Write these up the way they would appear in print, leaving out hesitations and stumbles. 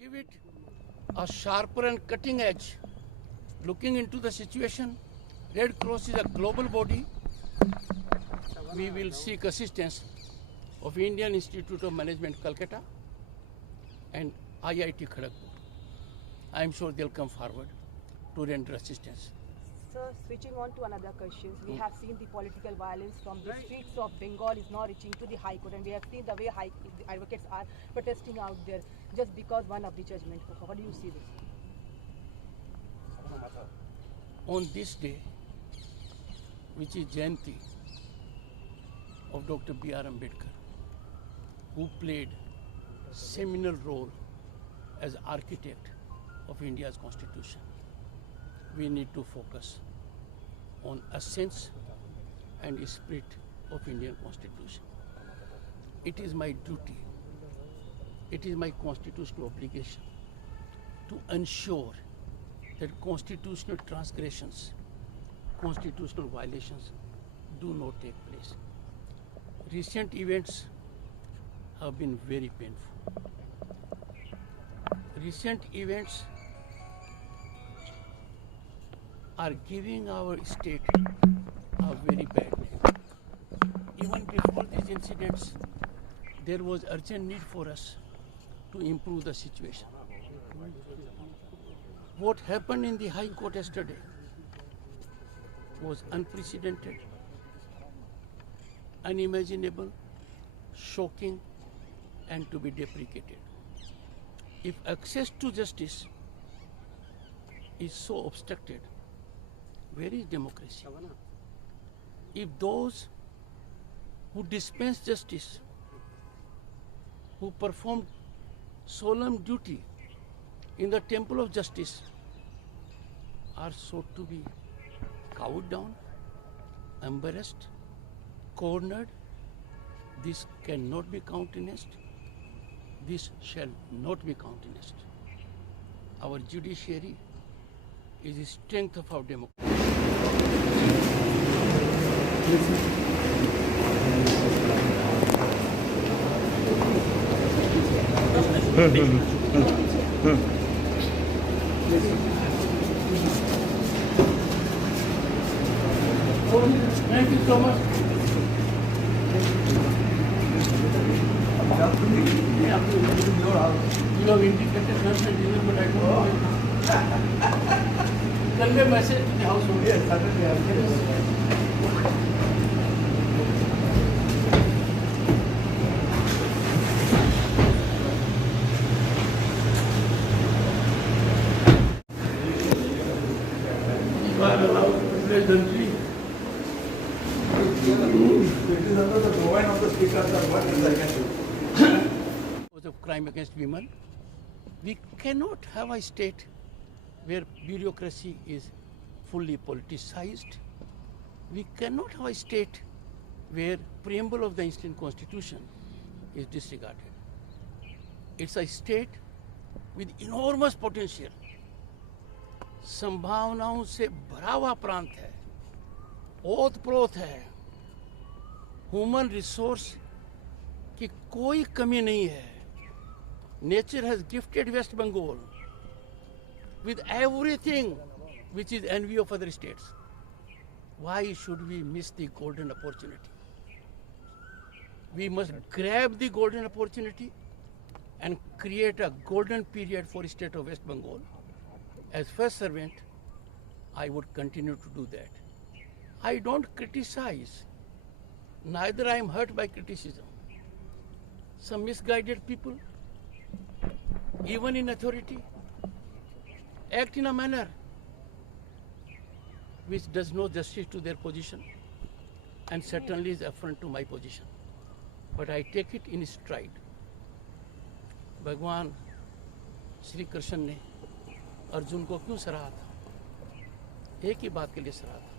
give it a sharper and cutting edge, looking into the situation. Red Cross is a global body. We will seek assistance of Indian Institute of Management, Calcutta, and IIT Kharagpur. I am sure they'll come forward to render assistance. Sir, switching on to another question, we have seen the political violence from the streets of Bengal is now reaching to the High Court, and we have seen the way the advocates are protesting out there just because one of the judgment. How do you see this? On this day, which is Jayanti of Dr. B.R. Ambedkar, who played seminal role as architect of India's constitution, we need to focus on essence and spirit of Indian constitution. It is my duty, it is my constitutional obligation to ensure that constitutional transgressions, constitutional violations do not take place. Recent events have been very painful. Recent events are giving our state a very bad name. Even before these incidents, there was urgent need for us to improve the situation. What happened in the High Court yesterday was unprecedented, unimaginable, shocking, and to be deprecated. If access to justice is so obstructed, where is democracy? If those who dispense justice, who perform solemn duty in the temple of justice, are so to be cowed down, embarrassed, cornered, this cannot be countenanced. This shall not be countenanced. Our judiciary is the strength of our democracy. Thank you so much. You have indicated nothing, but I don't know. Convey message to the household. Yes, certainly. If I am allowed to play country, it is under the domain of the speaker, what else I can do? Of crime against women, we cannot have a state where bureaucracy is fully politicized. We cannot have a state where preamble of the Indian Constitution is disregarded. It's a state with enormous potential. संभावनाओं से भरा हुआ प्रांत है, ओत-प्रोत है, human resource की कोई कमी नहीं है. Nature has gifted West Bengal with everything which is envy of other states. Why should we miss the golden opportunity? We must grab the golden opportunity and create a golden period for the state of West Bengal. As first servant, I would continue to do that. I don't criticize, neither I am hurt by criticism. Some misguided people, even in authority, act in a manner which does no justice to their position and certainly is affront to my position. But I take it in stride. भगवान श्री कृष्ण ने अर्जुन को क्यों सराहा था? एक ही बात के लिए सराहा था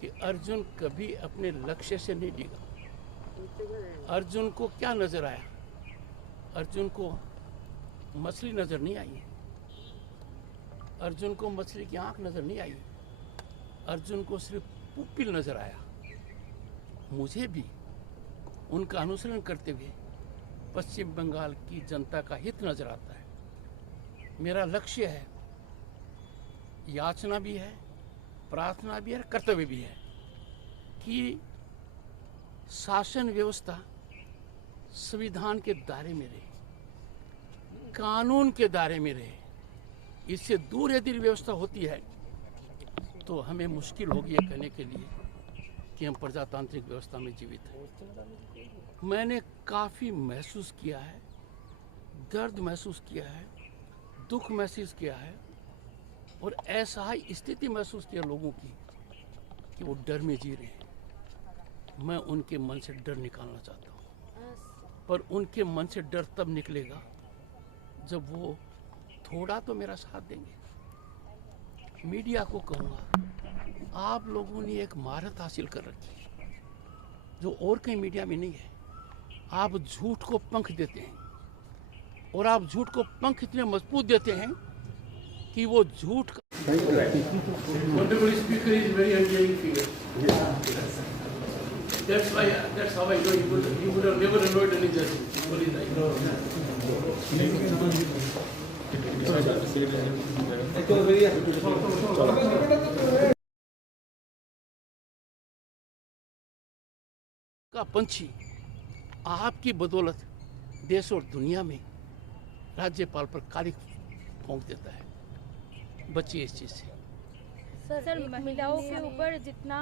कि अर्जुन कभी अपने लक्ष्य से नहीं डिगा। अर्जुन को क्या नजर आया? अर्जुन को मछली नजर नहीं आई, अर्जुन को मछली की आंख नजर नहीं आई, अर्जुन को सिर्फ पुपिल नजर आया. मुझे भी उनका अनुसरण करते हुए पश्चिम बंगाल की जनता का हित नजर आता है. मेरा लक्ष्य है, याचना भी है, प्रार्थना भी है, कर्तव्य भी है कि शासन व्यवस्था संविधान के दायरे में रहे, कानून के दायरे में रहे। इससे दूर यदि व्यवस्था होती है तो हमें मुश्किल होगी ये कहने के लिए कि हम प्रजातांत्रिक व्यवस्था में जीवित हैं। मैंने काफ़ी महसूस किया है, दर्द महसूस किया है, दुख महसूस किया है और ऐसा ही स्थिति महसूस किया लोगों की कि वो डर में जी रहे हैं। मैं उनके मन से डर निकालना चाहता हूँ, पर उनके मन से डर तब निकलेगा जब वो थोड़ा तो मेरा साथ देंगे। मीडिया को कहूँगा, आप लोगों ने एक महारत हासिल कर रखी है जो और कहीं मीडिया में नहीं है। आप झूठ को पंख देते हैं और आप झूठ को पंख इतने मजबूत देते हैं कि वो झूठ का Honorable Speaker is very endearing figure. That's how I know he would have never annoyed any judge. का पंछी आपकी बदौलत देश और दुनिया में राज्यपाल पर काली फूंक देता है। बचिए इस चीज से। सर महिलाओं के ऊपर जितना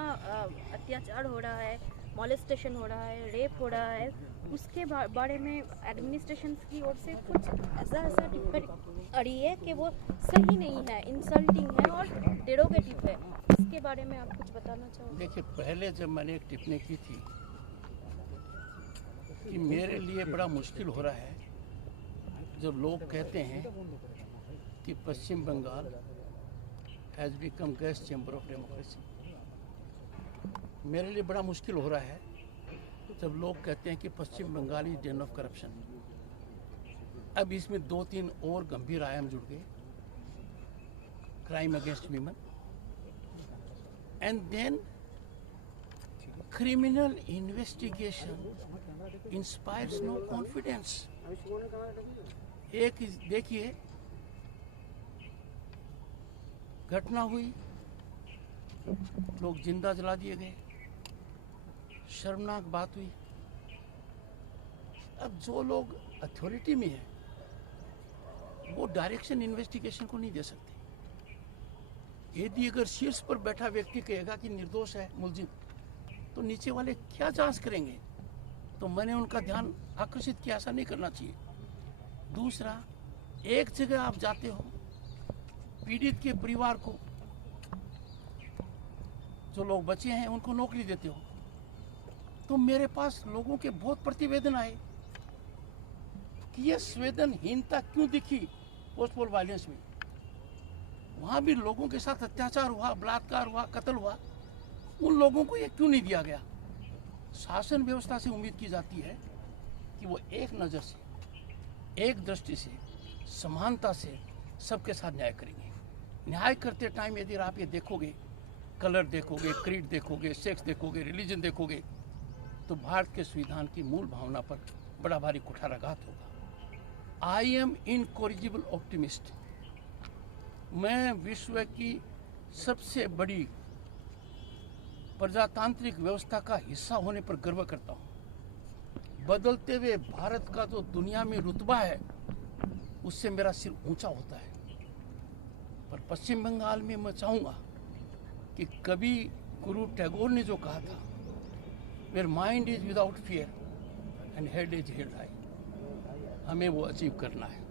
अत्याचार हो रहा है, मॉलेस्टेशन हो रहा है, रेप हो रहा है, उसके बारे में एडमिनिस्ट्रेशन की ओर से कुछ ऐसा टिप्पणी आ रही है कि वो सही नहीं है, इंसल्टिंग है और डेरोगेटिव है। इसके बारे में आप कुछ बताना चाहोगे? देखिए, पहले जब मैंने एक टिप्पणी की थी कि मेरे लिए बड़ा मुश्किल हो रहा है जब लोग कहते हैं कि Paschim Bangal has become gas chamber of democracy. मेरे लिए बड़ा मुश्किल हो रहा है जब लोग कहते हैं कि Paschim Bangal is den of corruption. अब इसमें 2-3 और गंभीर आयाम जुड़ गए, crime against women and then criminal investigation inspires no confidence. एक देखिए, घटना हुई, लोग जिंदा जला दिए गए, शर्मनाक बात हुई। अब जो लोग अथॉरिटी में हैं वो डायरेक्शन इन्वेस्टिगेशन को नहीं दे सकते। यदि अगर शीर्ष पर बैठा व्यक्ति कहेगा कि निर्दोष है मुलजिम, तो नीचे वाले क्या जांच करेंगे? तो मैंने उनका ध्यान आकर्षित किया, ऐसा नहीं करना चाहिए। दूसरा, एक जगह आप जाते हो, पीड़ित के परिवार को, जो लोग बचे हैं उनको नौकरी देते हो, तो मेरे पास लोगों के बहुत प्रतिवेदन आए कि यह संवेदनहीनता क्यों दिखी पोस्टपोल वायलेंस में। वहां भी लोगों के साथ अत्याचार हुआ, बलात्कार हुआ, कत्ल हुआ, उन लोगों को ये क्यों नहीं दिया गया? शासन व्यवस्था से उम्मीद की जाती है कि वो एक नज़र से, एक दृष्टि से, समानता से सबके साथ न्याय करेंगे। न्याय करते टाइम यदि आप ये देखोगे, कलर देखोगे, क्रीड देखोगे, सेक्स देखोगे, रिलीजन देखोगे, तो भारत के संविधान की मूल भावना पर बड़ा भारी कुठाराघात होगा। I am incorrigible optimist. मैं विश्व की सबसे बड़ी प्रजातांत्रिक व्यवस्था का हिस्सा होने पर गर्व करता हूँ। बदलते हुए भारत का जो दुनिया में रुतबा है, उससे मेरा सिर ऊंचा होता है। पर पश्चिम बंगाल में मैं चाहूँगा कि कभी गुरु टैगोर ने जो कहा था, where mind is without fear and head is head high, हमें वो अचीव करना है।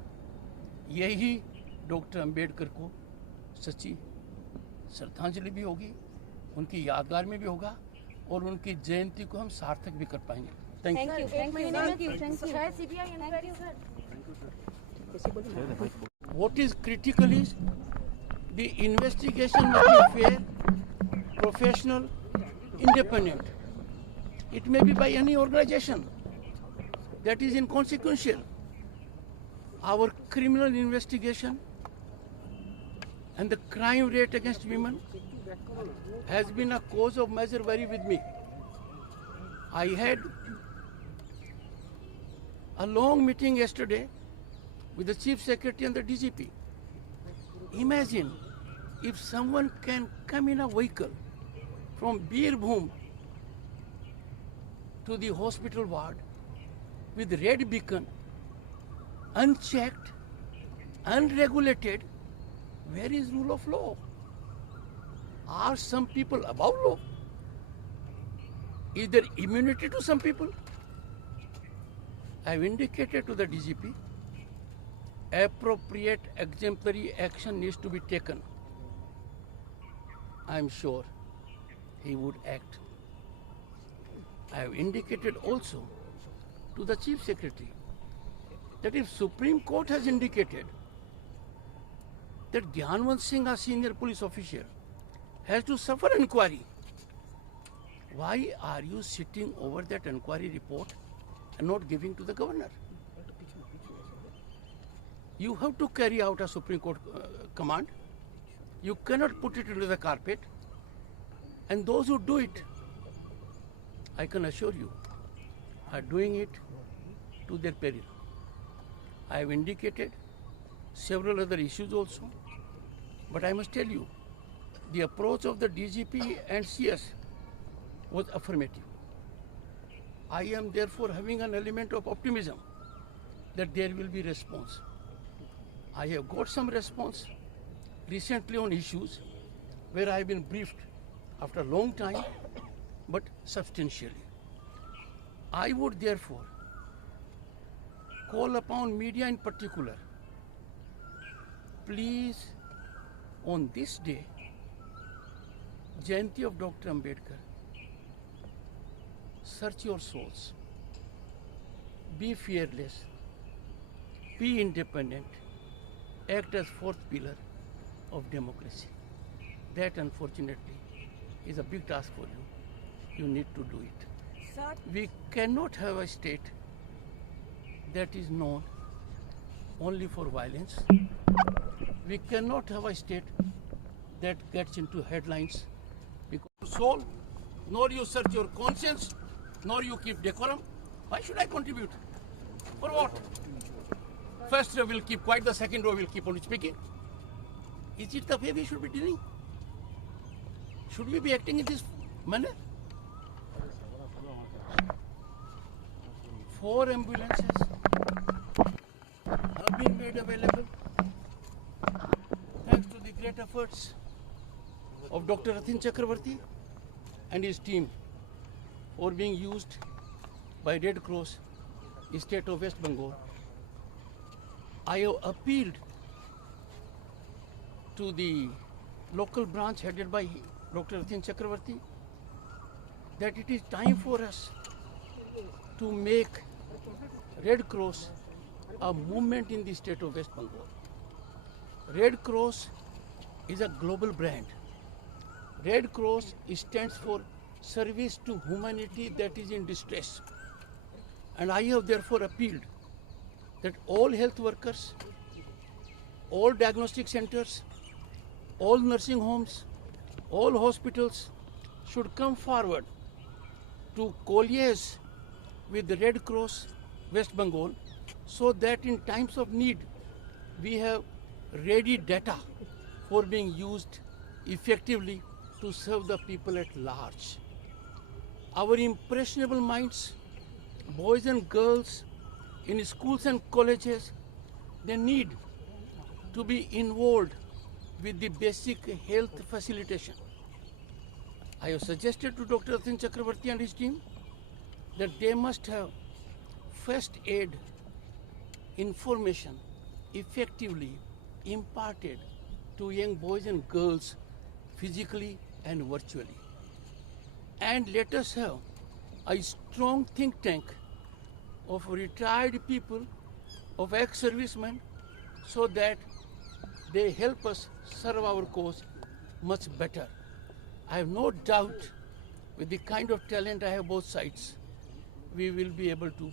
यही डॉक्टर अंबेडकर को सच्ची श्रद्धांजलि भी होगी, उनकी यादगार में भी होगा और उनकी जयंती को हम सार्थक भी कर पाएंगे। Thank you. What is critical is the investigation must be fair, professional, independent. It may be by any organization that is inconsequential. Our criminal investigation and the crime rate against women has been a cause of major worry with me. I had a long meeting yesterday with the Chief Secretary and the DGP. Imagine if someone can come in a vehicle from Birbhum to the hospital ward with red beacon, unchecked, unregulated. Where is rule of law? Are some people above law? Is there immunity to some people? I have indicated to the DGP, appropriate exemplary action needs to be taken. I am sure he would act. I have indicated also to the Chief Secretary that if Supreme Court has indicated that Gyanwant Singh, a senior police official, has to suffer inquiry, why are you sitting over that inquiry report and not giving to the governor? You have to carry out a Supreme Court command. You cannot put it into the carpet. And those who do it, I can assure you, are doing it to their peril. I have indicated several other issues also, but I must tell you, the approach of the DGP and CS was affirmative. I am therefore having an element of optimism that there will be response. I have got some response recently on issues where I have been briefed after a long time, but substantially. I would therefore call upon media in particular, please, on this day, Jayanti of Dr. Ambedkar, search your souls, be fearless, be independent, act as fourth pillar of democracy. That, unfortunately, is a big task for you. You need to do it. Sir, We cannot have a state that is known only for violence. We cannot have a state that gets into headlines because soul, nor you search your conscience, nor you keep decorum. Why should I contribute? For what? First row will keep quiet, the second row will keep on speaking. Is it the way we should be dealing? Should we be acting in this manner? 4 ambulances have been made available thanks to the great efforts of Dr. Atin Chakravarti and his team for being used by Red Cross, state of West Bengal. I have appealed to the local branch headed by Dr. Atin Chakravarti that it is time for us to make Red Cross a movement in the state of West Bengal. Red Cross is a global brand. Red Cross stands for service to humanity that is in distress. And I have therefore appealed that all health workers, all diagnostic centers, all nursing homes, all hospitals should come forward to coalesce with the Red Cross West Bengal so that in times of need we have ready data for being used effectively to serve the people at large. Our impressionable minds, boys and girls in schools and colleges, they need to be involved with the basic health facilitation. I have suggested to Dr. Atin Chakravarti and his team that they must have first aid information effectively imparted to young boys and girls physically and virtually. And let us have a strong think tank of retired people, of ex-servicemen, so that they help us serve our cause much better. I have no doubt with the kind of talent I have both sides, we will be able to